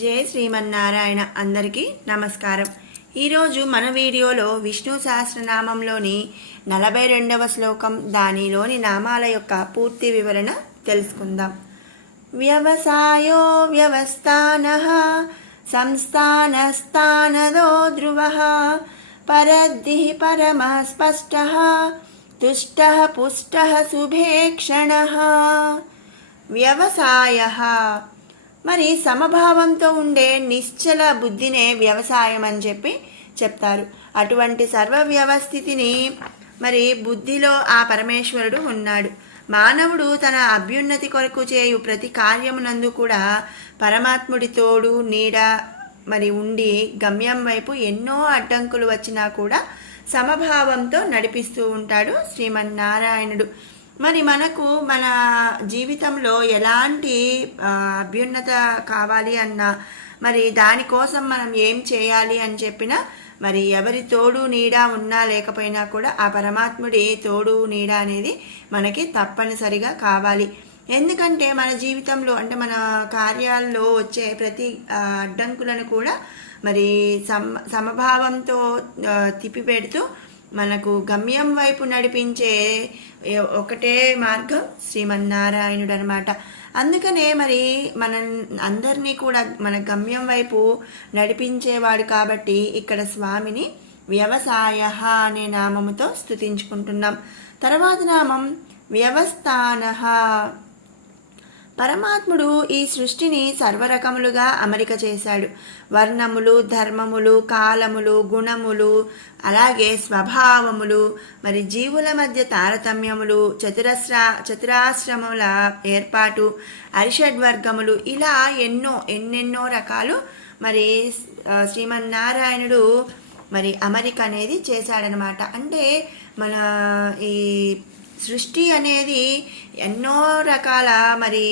జై శ్రీమన్నారాయణ. అందరికీ నమస్కారం. ఈరోజు మన వీడియోలో విష్ణు సహస్రనామంలోని 42వ శ్లోకం, దానిలోని నామాల యొక్క పూర్తి వివరణ తెలుసుకుందాం. వ్యవసాయో వ్యవస్థానః సంస్థానస్థానదో ధ్రువః పరద్దిః పరమః స్పష్టః తుష్టః పుష్టః శుభేక్షణః. వ్యవసాయః మరి సమభావంతో ఉండే నిశ్చల బుద్ధినే వ్యవసాయం అని చెప్తారు. అటువంటి సర్వ వ్యవస్థితిని మరి బుద్ధిలో ఆ పరమేశ్వరుడు ఉన్నాడు. మానవుడు తన అభ్యున్నతి కొరకు చేయు ప్రతి కార్యమునందు కూడా పరమాత్ముడి తోడు నీడ మరి ఉండి గమ్యం వైపు ఎన్నో అడ్డంకులు వచ్చినా కూడా సమభావంతో నడిపిస్తూ ఉంటాడు శ్రీమన్నారాయణుడు. మరి మనకు మన జీవితంలో ఎలాంటి అభ్యున్నత కావాలి అన్నా, మరి దానికోసం మనం ఏం చేయాలి అని చెప్పినా, మరి ఎవరి తోడు నీడ ఉన్నా లేకపోయినా కూడా ఆ పరమాత్ముడి తోడు నీడ అనేది మనకి తప్పనిసరిగా కావాలి. ఎందుకంటే మన జీవితంలో అంటే మన కార్యాల్లో వచ్చే ప్రతి అడ్డంకులను కూడా మరి సమభావంతో తిప్పిపెడుతూ మనకు గమ్యం వైపు నడిపించే ఒకటే మార్గం శ్రీమన్నారాయణుడు అనమాట. అందుకనే మరి మన అందరినీ కూడా మన గమ్యం వైపు నడిపించేవాడు కాబట్టి ఇక్కడ స్వామిని వ్యవసాయ అనే నామముతో స్తుతించుకుంటున్నాం. తర్వాత నామం వ్యవస్థాన. పరమాత్ముడు ఈ సృష్టిని సర్వరకములుగా అమరిక చేశాడు. వర్ణములు, ధర్మములు, కాలములు, గుణములు, అలాగే స్వభావములు, మరి జీవుల మధ్య తారతమ్యములు, చతురాశ్రముల ఏర్పాటు, అరిషడ్వర్గములు, ఇలా ఎన్నెన్నో రకాలు మరి శ్రీమన్నారాయణుడు మరి అమరిక అనేది చేశాడనమాట. అంటే మన ఈ సృష్టి అనేది ఎన్నో రకాల మరి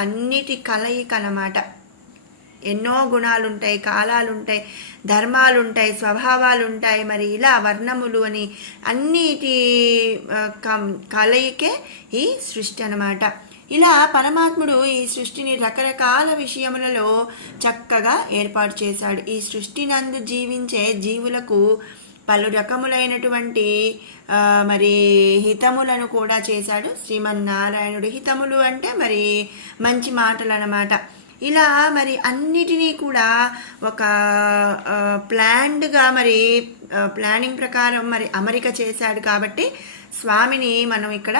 అన్నిటి కలయిక అన్నమాట. ఎన్నో గుణాలు ఉంటాయి, కాలాలు ఉంటాయి, ధర్మాలు ఉంటాయి, స్వభావాలు ఉంటాయి, మరి ఇలా వర్ణములు అని అన్నిటి కలయికే ఈ సృష్టి అన్నమాట. ఇలా పరమాత్ముడు ఈ సృష్టిని రకరకాల విషయములలో చక్కగా ఏర్పాటు చేశాడు. ఈ సృష్టి నందు జీవించే జీవులకు పలు రకములైనటువంటి మరి హితములను కూడా చేశాడు శ్రీమన్నారాయణుడు. హితములు అంటే మరి మంచి మాటలు అన్నమాట. ఇలా మరి అన్నిటినీ కూడా ఒక ప్లాన్డ్గా మరి ప్లానింగ్ ప్రకారం మరి అమరిక చేశాడు కాబట్టి స్వామిని మనం ఇక్కడ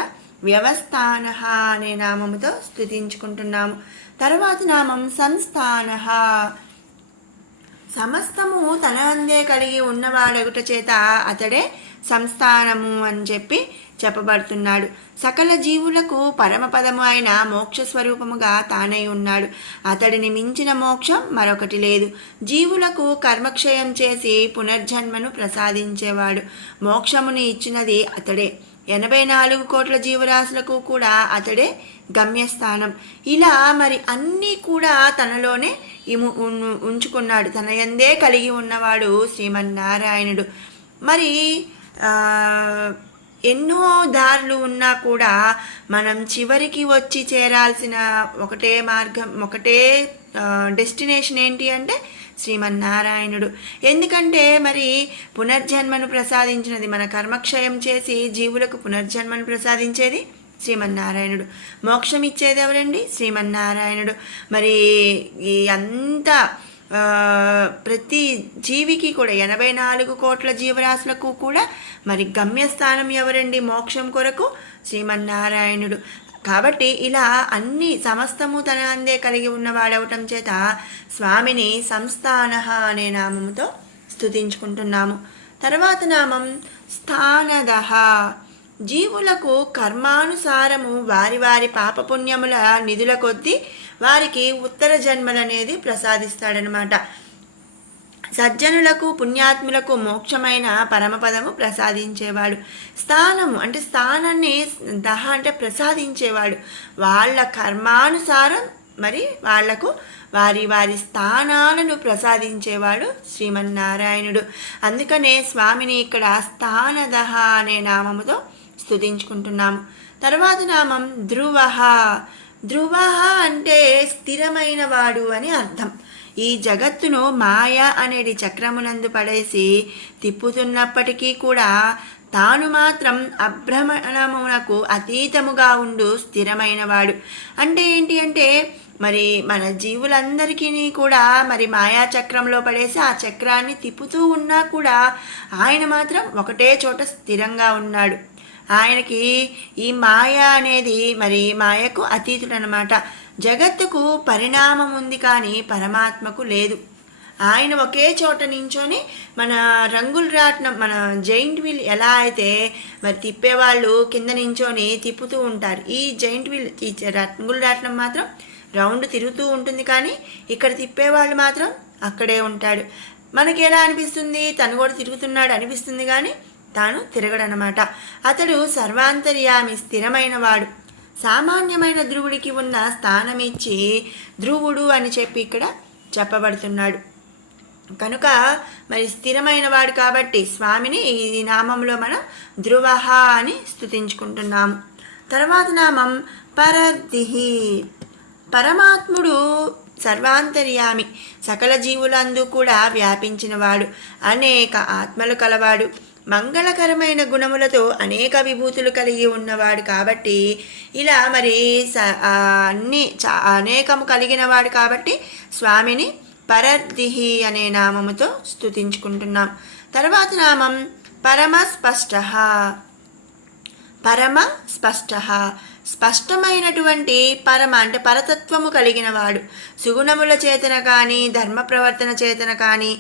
వ్యవస్థాన అనే నామముతో స్తుతించుకుంటున్నాము. తర్వాత నామం సంస్థాన. సమస్తము తన అందే కలిగి ఉన్నవాడగుట చేత అతడే సంస్థానము అని చెప్పబడుతున్నాడు. సకల జీవులకు పరమపదము అయిన మోక్ష స్వరూపముగా తానై ఉన్నాడు. అతడిని మించిన మోక్షం మరొకటి లేదు. జీవులకు కర్మక్షయం చేసి పునర్జన్మను ప్రసాదించేవాడు. మోక్షమును ఇచ్చినది అతడే. 84 కోట్ల జీవరాశులకు కూడా అతడే గమ్యస్థానం. ఇలా మరి అన్నీ కూడా తనలోనే ఉంచుకున్నాడు. తన యందే కలిగి ఉన్నవాడు శ్రీమన్నారాయణుడు. మరి ఎన్నో దారులు ఉన్నా కూడా మనం చివరికి వచ్చి చేరాల్సిన ఒకటే మార్గం, ఒకటే డెస్టినేషన్ ఏంటి అంటే శ్రీమన్నారాయణుడు. ఎందుకంటే మరి పునర్జన్మను ప్రసాదించినది, మన కర్మక్షయం చేసి జీవులకు పునర్జన్మను ప్రసాదించేది శ్రీమన్నారాయణుడు. మోక్షం ఇచ్చేది ఎవరండి? శ్రీమన్నారాయణుడు. మరి ఈ అంతా ప్రతి జీవికి కూడా 84 కోట్ల జీవరాశులకు కూడా మరి గమ్యస్థానం ఎవరండి? మోక్షం కొరకు శ్రీమన్నారాయణుడు. కాబట్టి ఇలా అన్ని సమస్తము తన అందే కలిగి ఉన్నవాడవటం చేత స్వామిని సంస్థాన అనే నామముతో స్తుతించుకుంటున్నాము. తర్వాత నామం స్థానదః. జీవులకు కర్మానుసారము వారి వారి పాపపుణ్యముల నిధుల కొద్దీ వారికి ఉత్తర జన్మలనేది ప్రసాదిస్తాడనమాట. సజ్జనులకు పుణ్యాత్ములకు మోక్షమైన పరమపదము ప్రసాదించేవాడు. స్థానము అంటే స్థానాన్ని అంటే ప్రసాదించేవాడు. వాళ్ళ కర్మానుసారం మరి వాళ్లకు వారి వారి స్థానాలను ప్రసాదించేవాడు శ్రీమన్నారాయణుడు. అందుకనే స్వామిని ఇక్కడ స్థానదః అనే నామముతో స్తుతించుకుంటున్నాము. తర్వాత నామం ధ్రువః. ధ్రువ అంటే స్థిరమైన వాడు అని అర్థం. ఈ జగత్తును మాయ అనేది చక్రమునందు పడేసి తిప్పుతున్నప్పటికీ కూడా తాను మాత్రం అభ్రమణమునకు అతీతముగా ఉండు స్థిరమైనవాడు. అంటే ఏంటి అంటే మరి మన జీవులందరికీ కూడా మరి మాయాచక్రంలో పడేసి ఆ చక్రాన్ని తిప్పుతూ ఉన్నా కూడా ఆయన మాత్రం ఒకటే చోట స్థిరంగా ఉన్నాడు. ఆయనకి ఈ మాయ అనేది మరి మాయకు అతీతుడు అనమాట. జగత్తుకు పరిణామం ఉంది కానీ పరమాత్మకు లేదు. ఆయన ఒకే చోట నించొని మన రంగుల రాట్నం, మన జైంట్ వీల్ ఎలా అయితే మరి తిప్పేవాళ్ళు కింద నించొని తిప్పుతూ ఉంటారు, ఈ జైంట్ వీల్ ఈ రంగుల రాట్నం మాత్రం రౌండ్ తిరుగుతూ ఉంటుంది, కానీ ఇక్కడ తిప్పేవాళ్ళు మాత్రం అక్కడే ఉంటాడు. మనకి ఎలా అనిపిస్తుంది? తను కూడా తిరుగుతున్నాడు అనిపిస్తుంది, కానీ తాను తిరగడనమాట. అతడు సర్వాంతర్యామి, స్థిరమైన వాడు. సామాన్యమైన ధ్రువుడికి ఉన్న స్థానమిచ్చి ధ్రువుడు అని చెప్పి ఇక్కడ చెప్పబడుతున్నాడు. కనుక మరి స్థిరమైన వాడు కాబట్టి స్వామిని ఈ నామంలో మనం ధ్రువః అని స్తుతించుకుంటున్నాము. తర్వాత నామం పరద్దిహి. పరమాత్ముడు సర్వాంతర్యామి, సకల జీవులందు కూడా వ్యాపించినవాడు, అనేక ఆత్మలు కలవాడు, మంగళకరమైన గుణములతో అనేక విభూతులు కలిగి ఉన్నవాడు. కాబట్టి ఇలా మరి అనేకము కలిగినవాడు కాబట్టి స్వామిని పరద్దిహి అనే నామముతో స్తుతించుకుంటున్నాం. తర్వాత నామం పరమస్పష్ట. పరమ స్పష్ట, స్పష్టమైనటువంటి పరమ అంటే పరతత్వము కలిగిన వాడు. సుగుణముల చేతన కానీ ధర్మ ప్రవర్తన చేతన కానీ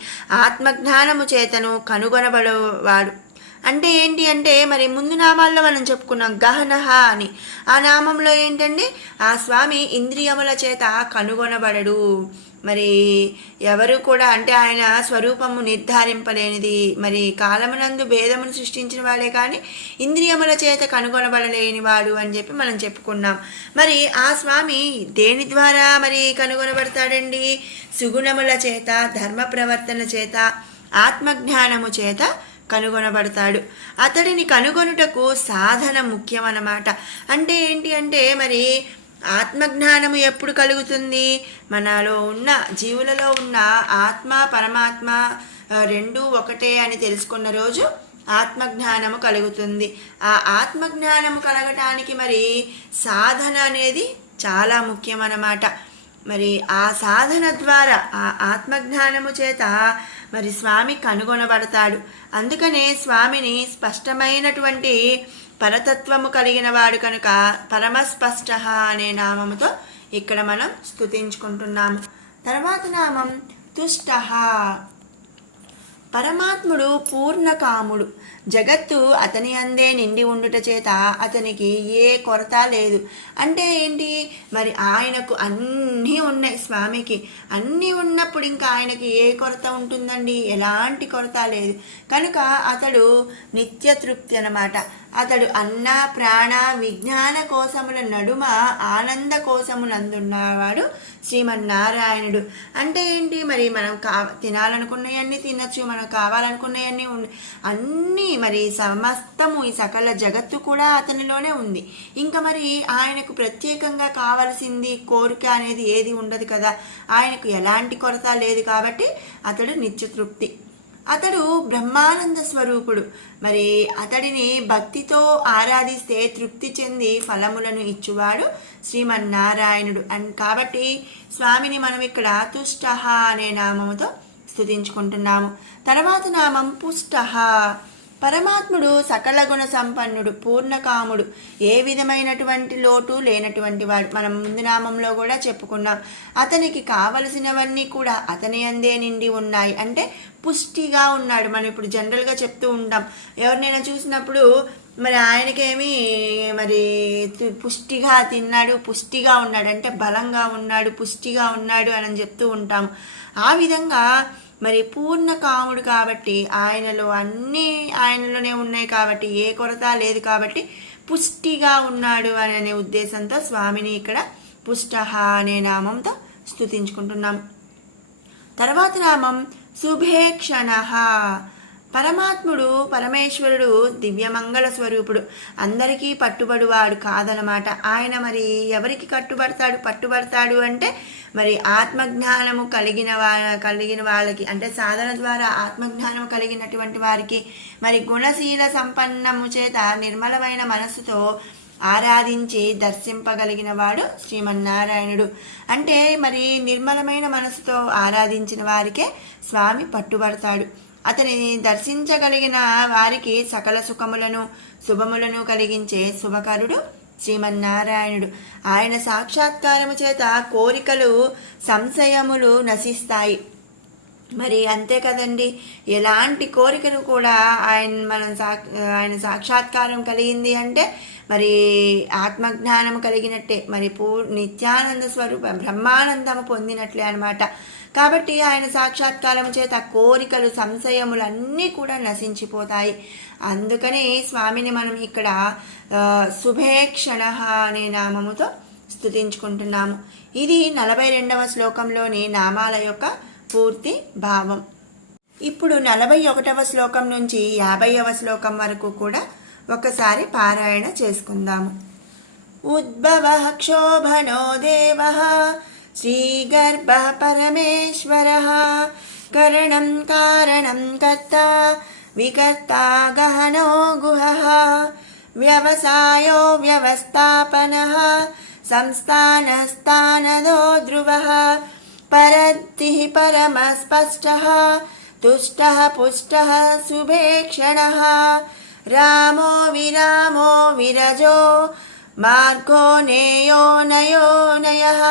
ఆత్మజ్ఞానము చేతను కనుగొనబడేవాడు. అంటే ఏంటి అంటే మరి ముందు నామాల్లో మనం చెప్పుకున్నాం గహనహ అని. ఆ నామంలో ఏంటంటే ఆ స్వామి ఇంద్రియముల చేత కనుగొనబడడు. మరి ఎవరు కూడా అంటే ఆయన స్వరూపము నిర్ధారింపలేనిది. మరి కాలమునందు భేదమును సృష్టించిన వాడే కానీ ఇంద్రియముల చేత కనుగొనబడలేని వాడు అని చెప్పి మనం చెప్పుకున్నాం. మరి ఆ స్వామి దేని ద్వారా మరి కనుగొనబడతాడండి? సుగుణముల చేత, ధర్మ ప్రవర్తన చేత, ఆత్మజ్ఞానము చేత కనుగొనబడతాడు. అతడిని కనుగొనుటకు సాధన ముఖ్యమన్నమాట. అంటే ఏంటి అంటే మరి ఆత్మజ్ఞానము ఎప్పుడు కలుగుతుంది? మనలో ఉన్న జీవులలో ఉన్న ఆత్మ పరమాత్మ రెండు ఒకటే అని తెలుసుకున్న రోజు ఆత్మజ్ఞానము కలుగుతుంది. ఆ ఆత్మజ్ఞానము కలగటానికి మరి సాధన అనేది చాలా ముఖ్యమన్నమాట. మరి ఆ సాధన ద్వారా ఆ ఆత్మజ్ఞానము చేత మరి స్వామి కనుగొనబడతాడు. అందుకనే స్వామిని స్పష్టమైనటువంటి పరతత్వము కలిగిన వాడు కనుక పరమస్పష్ట అనే నామముతో ఇక్కడ మనం స్తుతించుకుంటున్నాము. తర్వాత నామం తుష్ట. పరమాత్ముడు పూర్ణకాముడు. జగత్తు అతని అందే నిండి ఉండుట చేత అతనికి ఏ కొరత లేదు. అంటే ఏంటి మరి ఆయనకు అన్నీ ఉన్నాయి. స్వామికి అన్నీ ఉన్నప్పుడు ఇంకా ఆయనకి ఏ కొరత ఉంటుందండి? ఎలాంటి కొరత లేదు. కనుక అతడు నిత్యతృప్తి అన్నమాట. అతడు అన్న ప్రాణ విజ్ఞాన కోసముల నడుమ ఆనంద కోసమునందున్నవాడు శ్రీమన్నారాయణుడు. అంటే ఏంటి మరి మనం తినాలనుకున్నవన్నీ తినచ్చు, మనం కావాలనుకున్నవన్నీ అన్నీ మరి సమస్తము ఈ సకల జగత్తు కూడా అతనిలోనే ఉంది. ఇంకా మరి ఆయనకు ప్రత్యేకంగా కావలసింది కోరిక అనేది ఏది ఉండదు కదా. ఆయనకు ఎలాంటి కొరత లేదు కాబట్టి అతడు నిత్యతృప్తి. అతడు బ్రహ్మానంద స్వరూపుడు. మరి అతడిని భక్తితో ఆరాధిస్తే తృప్తి చెంది ఫలములను ఇచ్చువాడు శ్రీమన్నారాయణుడు. కాబట్టి స్వామిని మనం ఇక్కడ తుష్ట అనే నామముతో స్తుతించుకుంటున్నాము. తర్వాత నామం పుష్ట. పరమాత్ముడు సకల గుణ సంపన్నుడు, పూర్ణకాముడు, ఏ విధమైనటువంటి లోటు లేనటువంటి వాడు. మనం ముందు నామంలో కూడా చెప్పుకున్నాం. అతనికి కావలసినవన్నీ కూడా అతని అందే నిండి ఉన్నాయి. అంటే పుష్టిగా ఉన్నాడు. మనం ఇప్పుడు జనరల్గా చెప్తూ ఉంటాం, ఎవరినైనా చూసినప్పుడు మరి ఆయనకేమి మరి పుష్టిగా తిన్నాడు, పుష్టిగా ఉన్నాడు అంటే బలంగా ఉన్నాడు, పుష్టిగా ఉన్నాడు అని చెప్తూ ఉంటాము. ఆ విధంగా మరి పూర్ణకాముడు కాబట్టి ఆయనలో అన్నీ ఆయనలోనే ఉన్నాయి కాబట్టి ఏ కొరత లేదు కాబట్టి పుష్టిగా ఉన్నాడు అనే ఉద్దేశంతో స్వామిని ఇక్కడ పుష్ట అనే నామంతో స్తుతించుకుంటున్నాం. తర్వాత నామం శుభేక్షణ. పరమాత్ముడు పరమేశ్వరుడు దివ్యమంగళ స్వరూపుడు, అందరికీ పట్టుబడువాడు కాదనమాట. ఆయన మరి ఎవరికి పట్టుబడతాడు అంటే మరి ఆత్మజ్ఞానము కలిగిన వాళ్ళకి, అంటే సాధన ద్వారా ఆత్మజ్ఞానము కలిగినటువంటి వారికి, మరి గుణశీల సంపన్నము చేత నిర్మలమైన మనస్సుతో ఆరాధించి దర్శింపగలిగిన వాడు శ్రీమన్నారాయణుడు. అంటే మరి నిర్మలమైన మనసుతో ఆరాధించిన వారికే స్వామి పట్టుబడతాడు. అతనిని దర్శించగలిగిన వారికి సకల సుఖములను శుభములను కలిగించే శుభకరుడు శ్రీమన్నారాయణుడు. ఆయన సాక్షాత్కారము చేత కోరికలు సంశయములు నశిస్తాయి. మరి అంతే కదండి, ఎలాంటి కోరికలు కూడా ఆయన సాక్షాత్కారం కలిగింది అంటే మరి ఆత్మజ్ఞానం కలిగినట్టే, మరి నిత్యానంద స్వరూప బ్రహ్మానందము పొందినట్లే అనమాట. కాబట్టి ఆయన సాక్షాత్కారం చేత కోరికలు సంశయములు అన్నీ కూడా నశించిపోతాయి. అందుకని స్వామిని మనం ఇక్కడ శుభేక్షణ అనే నామముతో స్తుతించుకుంటున్నాము. ఇది 42వ శ్లోకంలోని నామాల యొక్క పూర్తి భావం. ఇప్పుడు 41వ శ్లోకం నుంచి 50వ శ్లోకం వరకు కూడా ఒకసారి పారాయణ చేసుకుందాము. ఉద్భవః క్షోభనో దేవః శ్రీగర్భః పరమేశ్వరః కరణం కారణం కర్తా వికర్తా గహనో గుహః వ్యవసాయో వ్యవస్థాపనః సంస్థానస్థానదో ధ్రువః పరద్దిః పరమస్పష్టః తుష్టః పుష్టః శుభేక్షణః రామో విరామో విరజో మార్గో నేయో నయో నయః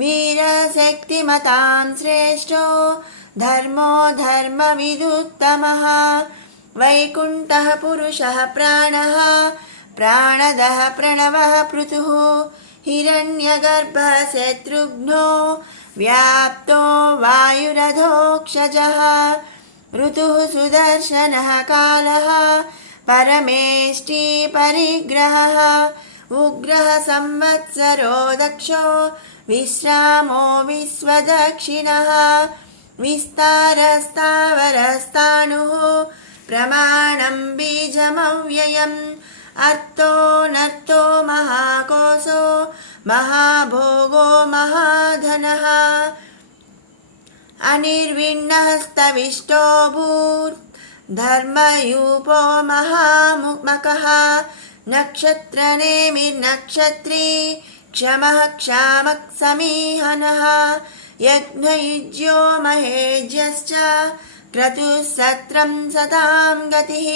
వీరశక్తిమతాం శ్రేష్టో ధర్మో ధర్మవిదుత్తమః వైకుంఠః పురుషः ప్రాణः ప్రాణదः ప్రణవः పృథుః హిరణ్యగర్భः శత్రుఘ్నో వ్యాప్తో వాయురధోక్షజः ఋతుః సుదర్శనः కాలः పరమేష్టి పరిగ్రహः ఉగ్రः సంవత్సరో దక్షో విశ్రామో విశ్వదక్షిణः విస్తారస్తావరస్తాణుః ప్రమాణం బీజమవ్యయం అర్థో నర్థో మహాకోశో మహాభోగో మహాధనః అనిర్విణ్ణస్తవిష్టో భూర్ ధర్మయూపో మహాముమకః నక్షత్రనేమిర్నక్షత్రీ క్షమః క్షామక్ సమీహనః యజ్ఞయుజ్యో మహేజ్యశ్చ క్రతుః సత్రం సతాం గతిః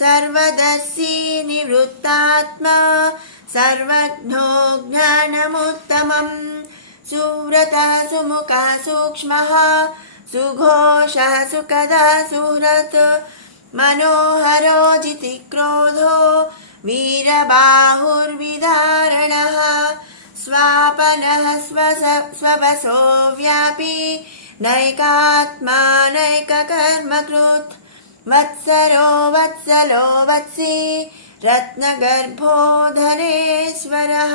సర్వదర్శీ నివృత్తాత్మా సర్వజ్ఞో జ్ఞానముత్తమం సువ్రతః సుముఖः సూక్ష్మः సుఘోషः సుఖదः సుహృత్ మనోహరో జితిక్రోధో వీరబాహుర్విదారణः స్వాపనः స్వవసో వ్యాపీ నైకాత్మా నైకకర్మకృత్ వత్సరో వత్సలో వత్సీ రత్నగర్భో ధనేశ్వరः.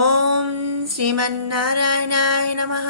ఓం శ్రీమన్నారాయణాయ నమః.